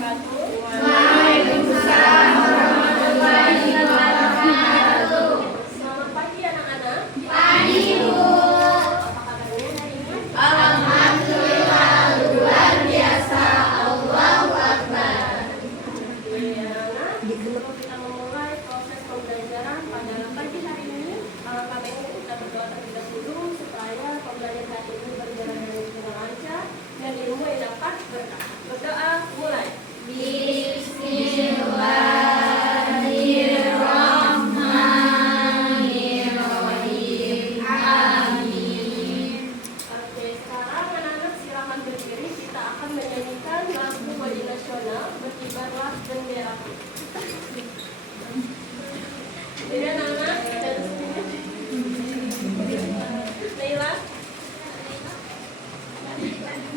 wabarakatuh. Waalaikumsalam warahmatullahi wabarakatuh. Selamat pagi anak-anak. Pagi, Bu. Apa kabarnya hari ini? Alhamdulillah, luar biasa. Allahu Akbar. Anak-anak, sebelum kita memulai proses pembelajaran pada pagi hari ini, alangkah baiknya kita berdoa terlebih dahulu supaya pembelajaran hari ini berjalan dengan lancar dan ilmu yang dapat berkah. Berdoa mulai. Bismillahirrahmanirrahim. Amin. Oke, sekarang anak-anak silakan berdiri. Kita akan menyanyikan lagu wajib nasional Berkibarlah Benderaku. Jadi anak-anak dan Naila.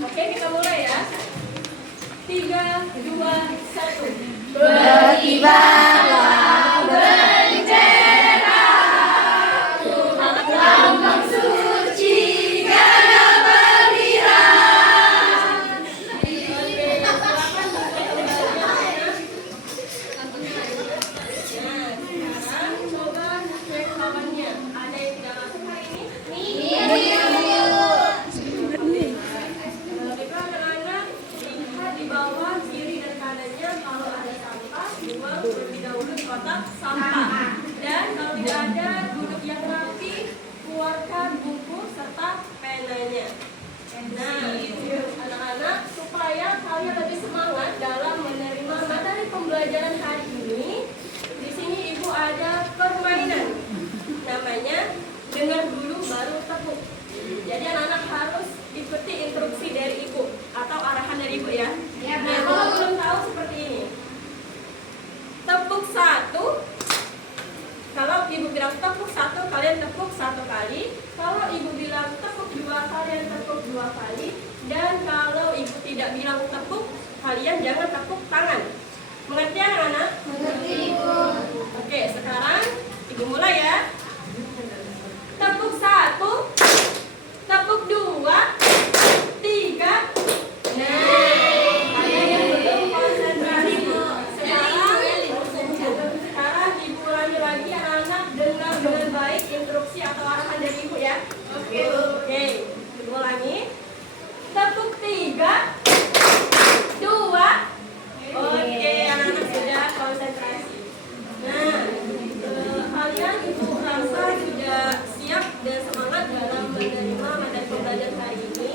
Oke, kita mulai ya. 3, 2, 1. Berkibarlah benderaku, lambang suci gagah perwira. Sekarang coba cek lawannya. Ada yang tidak masuk hari ini? Baiklah anak-anak, lihat di bawah kiri dan kanannya kalau ada sampah, buang terlebih dahulu di kotak sampah. Dan kalau tidak ada, duduk yang rapi, keluarkan buku serta penanya. Nah, anak-anak, supaya kalian lebih semangat dalam menerima materi pembelajaran hari ini, di sini Ibu ada permainan. Namanya dengar dulu baru tepuk. Jadi anak-anak harus ikuti instruksi dari Ibu atau arahan dari Ibu ya. Nah, kalau belum tahu seperti ini. Tepuk 1. Kalau Ibu bilang tepuk 1, kalian tepuk 1 kali. Kalau Ibu bilang tepuk 2, kalian tepuk 2 kali. Dan kalau Ibu tidak bilang tepuk, kalian jangan tepuk tangan. Mengerti anak-anak? Mengerti, Bu. Oke, sekarang Ibu mulai ya. Tepuk 1, tepuk 2, 3. Nah, ada yang belum konsentrasi. Sekarang Ibu ulangi lagi anak-anak, dengar dengan baik instruksi atau arahan dari Ibu ya. Oke, Ibu ulangi. Tepuk 3, 2. Oke, anak-anak sudah konsentrasi. Nah, kalian Ibu rasa sudah siap dan semangat dalam menerima materi pembelajaran hari ini.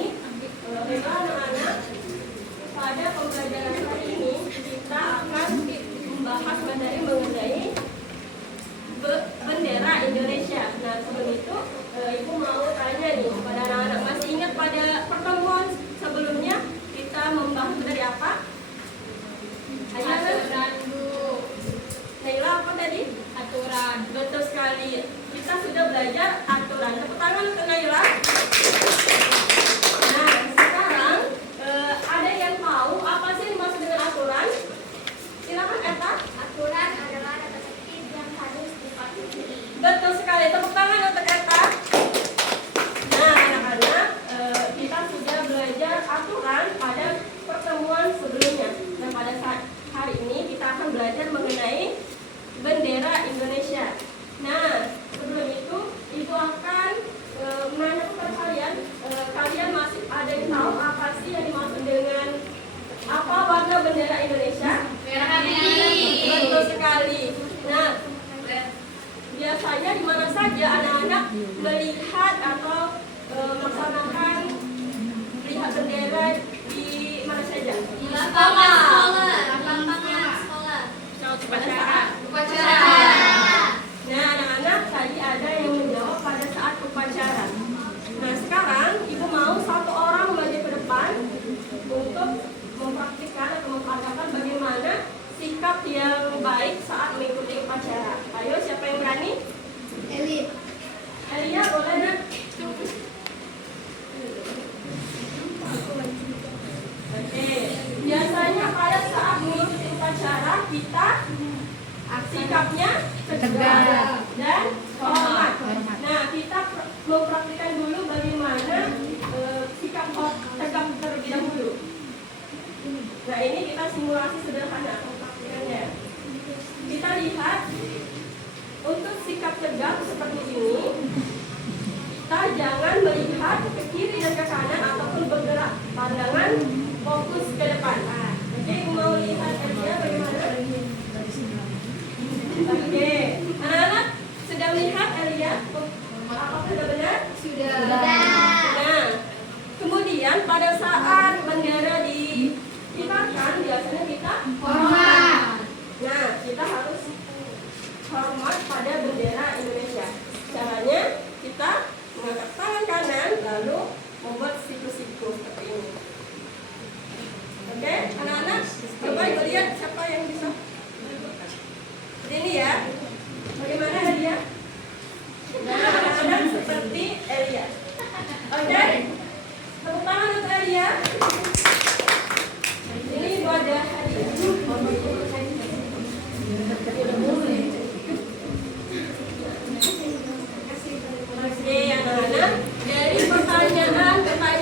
Baiklah anak-anak, pada pembelajaran hari ini kita akan membahas materi mengenai bendera Indonesia. Nah, sebelum itu Ibu mau tanya nih kepada anak-anak, masih ingat pada pertemuan sebelumnya kita membahas dari apa? Aturan, Bu. Naila, apa tadi? Aturan. Betul sekali. Kita sudah belajar aturan. Tepuk tangan untuk Naila. Nah, sekarang ada yang tahu apa sih yang dimaksud dengan aturan? Silakan Eta. Aturan adalah tata tertib yang harus dipatuhi. Betul sekali. Tepuk tangan untuk Eta. Nah, anak-anak, kita sudah belajar aturan pada pertemuan sebelumnya. Dan pada saat hari ini kita akan belajar mengenai bendera Indonesia. Nah, sebelum itu Ibu akan menanya kepada kalian, kalian masih ada yang tahu apa sih yang dimaksud dengan apa warna bendera Indonesia? Merah putih. Betul sekali. Nah, biasanya di mana saja anak-anak melihat atau melaksanakan melihat bendera di mana saja? Di lapangan sekolah. Lapangan sekolah. Upacara. Nah, anak-anak tadi ada yang menjawab pada saat upacara. Nah, sekarang Ibu mau satu orang maju ke depan untuk mempraktikkan atau memperagakan bagaimana sikap yang baik saat mengikuti upacara. Ayo, siapa yang berani? Elia, boleh nak? Oke, biasanya pada saat mengikuti upacara kita sikapnya tegak dan hormat. Nah, kita mempraktikkan dulu bagaimana sikap tegak terlebih dahulu. Nah, Nah, ini kita simulasi sederhana. Ya. Kita lihat untuk sikap tegak seperti ini, kita jangan melihat ke kiri dan ke kanan ataupun bergerak. Pandangan fokus ke depan. Oke, mau lihat Elia bagaimana? Oke, anak-anak sudah melihat Elia? Apakah sudah benar? Sudah. Nah, kemudian pada saat bendera dikibarkan, biasanya kita hormat. Nah, kita harus hormat pada bendera Indonesia. Caranya kita mengangkat tangan kanan lalu membuat siku-siku seperti ini. Oke, anak-anak, coba ibu lihat siapa yang bisa. Seperti ini ya. Bagaimana Elia? Nah, anak-anak seperti Elia. Oke, tepuk tangan untuk Elia. Ini buat hadiah. Oke, anak-anak, dari pertanyaan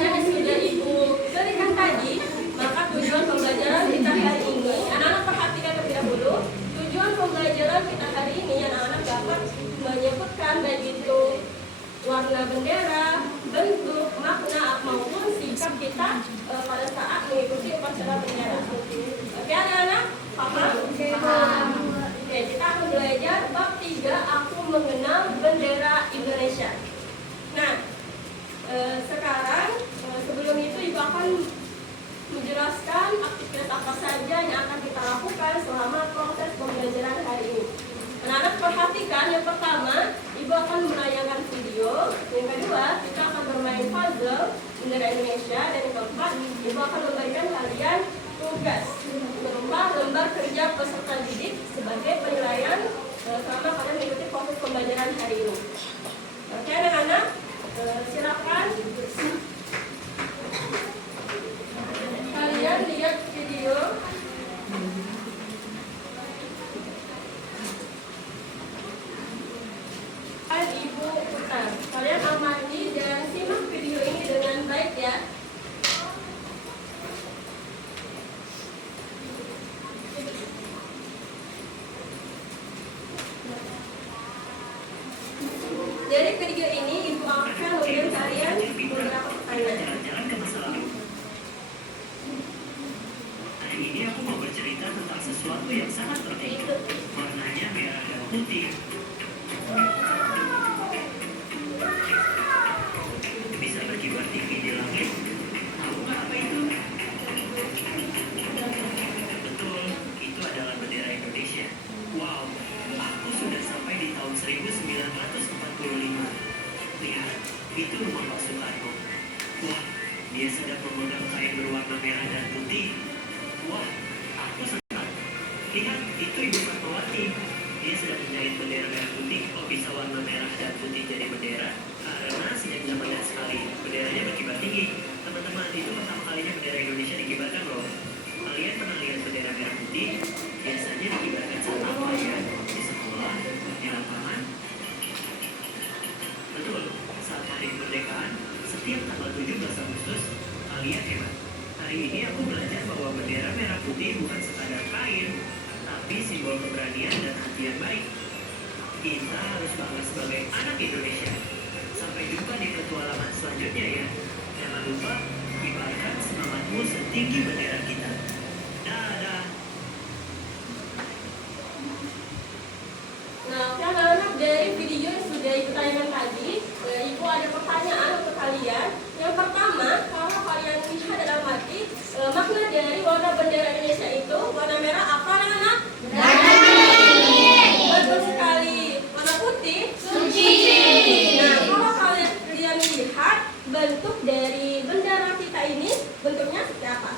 yang sudah Ibu berikan tadi, maka tujuan pembelajaran kita hari ini, anak-anak perhatikan terlebih dahulu. Tujuan pembelajaran kita hari ini, anak-anak dapat menyebutkan baik itu warna bendera, bentuk, makna maupun sikap kita pada saat mengikuti upacara bendera. Oke, anak-anak, paham? Paham. Oke, kita akan belajar bab 3, aku mengenal bendera Indonesia. Nah, sekarang sebelum itu Ibu akan menjelaskan aktivitas apa saja yang akan kita lakukan selama proses pembelajaran hari ini. Anak-anak perhatikan, yang pertama Ibu akan menayangkan video, yang kedua kita akan bermain puzzle bendera Indonesia, dan yang keempat Ibu akan memberikan kalian tugas berupa lembar kerja peserta didik sebagai penilaian selama kalian mengikuti proses pembelajaran hari ini. Oke anak-anak, silakan kalian lihat video. Ibu putar. Kalian amati dan simak video ini dengan baik ya. Dari video ini Ibu akan memberikan kalian beberapa pertanyaan. Hari ini aku mau bercerita tentang sesuatu yang sangat penting. Warnanya merah dan putih. Bisa berkibar tinggi di langit. Tahu nggak apa itu? Betul, itu adalah bendera Indonesia. Wow, aku sudah sampai di tahun 1945. Lihat, itu rumah Pak Soekarno. Wah, dia sedang memegang kain berwarna merah dan putih. Wah, aku senang. Lihat, itu Ibu Fatmawati. Dia sedang menjahit bendera merah putih. Kok bisa warna merah dan putih jadi bendera? Karena sejak zaman sekali benderanya berkibar tinggi. Teman-teman, itu pertama kalinya bendera Indonesia dikibarkan loh. Kalian pernah lihat bendera merah putih? Biasanya dikibarkan saat apa ya? Di sekolah, di lapangan. Betul, saat hari kemerdekaan, setiap tanggal 17 Agustus, kalian hebat. Hari ini aku belajar bahwa bendera merah putih bukan sekadar kain, tapi simbol keberanian dan hati yang baik. Kita harus bangga sebagai anak Indonesia. Sampai jumpa di petualangan selanjutnya ya. Jangan lupa kibarkan semangatmu setinggi bendera kita. Dadah. Nah, anak-anak, dari video yang sudah Ibu tayangkan tadi, Ibu ada pertanyaan untuk kalian. Yang pertama, kalau kalian lihat dalam hati, makna dari warna bendera Indonesia itu warna merah apa anak-anak? Betul sekali. Warna putih? Suci. Nah, kalau kalian lihat bentuk dari bendera kita ini, bentuknya seperti apa?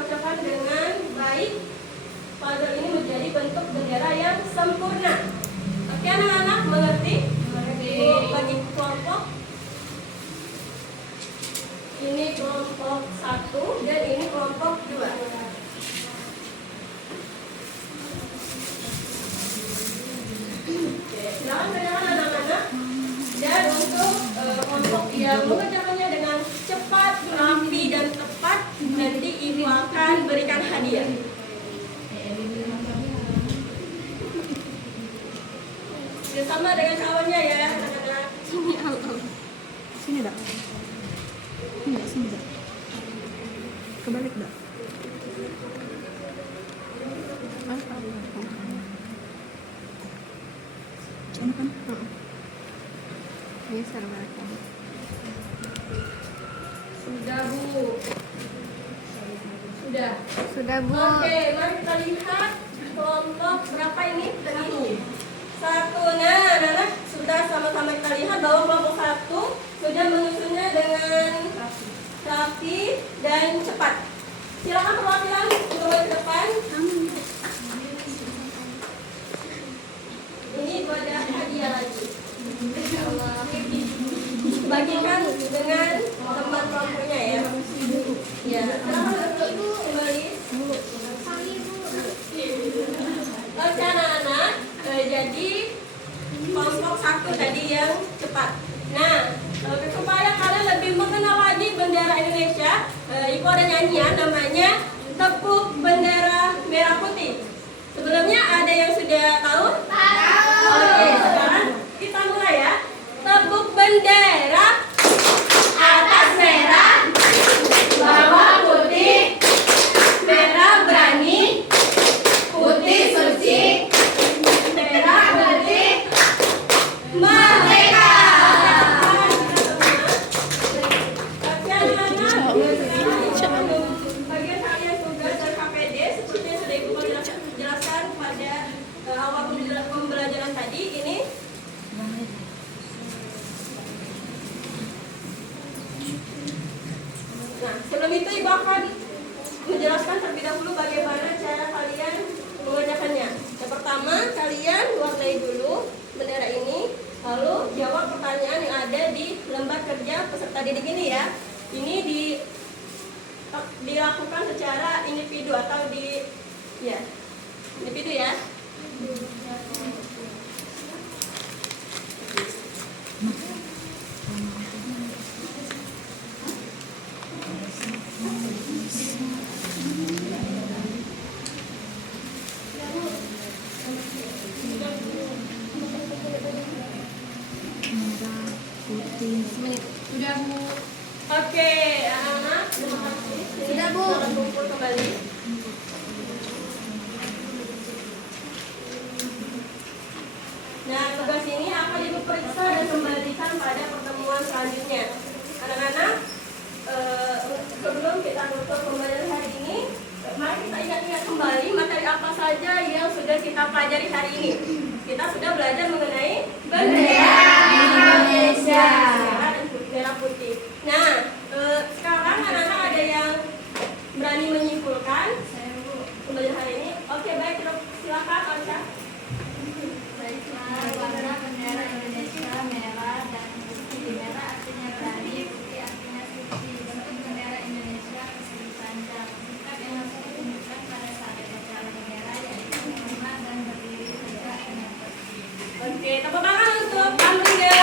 cocokkan dengan baik. Puzzle ini menjadi bentuk bendera yang sempurna. Oke anak-anak, mengerti? Bagi kelompok. Ini kelompok 1 dan ini kelompok 2. Oke, silakan kerjakan anak-anak. Dan untuk kelompok yang mengerjakannya dengan cepat, rapi, dan tepat, nanti ibu akan berikan hadiah. Bersama dengan kawannya ya anak-anak. Sini sini dak. Sini dak. Kebalik dak. Ini kan? Ini sama kamu. Sudah Bu. Sudah. Sudah Bu. Oke, mari kita lihat kelompok berapa ini? Satu. Nah, anak-anak sudah sama-sama kita lihat bahwa kelompok 1 sudah menyusunnya dengan rapi dan cepat. Silakan perwakilan untuk ke depan. Ini ada hadiah lagi. Bagikan dengan teman kelompoknya ya. Ya, silakan untuk kembali. Oke anak-anak, jadi kelompok 1 tadi yang cepat. Nah, supaya kalian lebih mengenal lagi bendera Indonesia, Ibu ada nyanyian namanya Tepuk Bendera Merah Putih. Sebelumnya ada yang sudah tahu? Tahu. Oke, sekarang kita mulai ya. Tepuk bendera, atas merah, bawah putih, merah berani, putih suci, merah putih, merdeka. Oke anak-anak, bagian kalian tugas dan KPD seperti yang sudah Ibu jelaskan pada awal pembelajaran tadi ini. Nah, sebelum itu Ibu akan menjelaskan terlebih dahulu bagaimana cara kalian mengerjakannya. Yang pertama, kalian warnai dulu bendera ini, lalu jawab pertanyaan yang ada di lembar kerja peserta didik ini ya. Ini dilakukan secara individu atau individu ya. Sudah Bu. Oke, anak-anak, terima kasih. Sudah, Bu. Selamat kumpul kembali. Nah, tugas ini akan Ibu periksa dan kembalikan pada pertemuan selanjutnya. Anak-anak, sebelum kita tutup pembelajaran hari ini, mari kita ingat-ingat kembali materi apa saja yang sudah kita pelajari hari ini. Kita sudah belajar mengenai bendera Indonesia, merah putih. Nah, sekarang anak-anak ada yang berani menyimpulkan pembelajaran hari ini? Oke, baik, silakan Ocha. Warna bendera Indonesia merah dan putih. Merah artinya berani, putih artinya suci. Bentuk bendera Indonesia persegi panjang. Sikap yang harus ditunjukkan pada saat upacara bendera yaitu menghormat dan berdiri tegak dengan bersih. Oke, tepuk tangan untuk Amanda.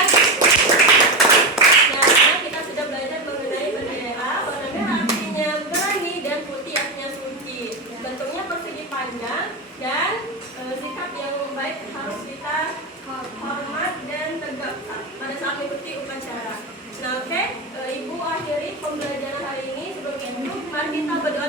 Nah, kita sudah belajar mengenai bendera. Warna merah artinya berani dan putih artinya suci. Bentuknya persegi panjang dan sikap yang baik harus kita hormat dan tegak pada saat mengikuti upacara. Nah, oke, Ibu akhiri pembelajaran hari ini. Sebelum itu, mari kita berdoa.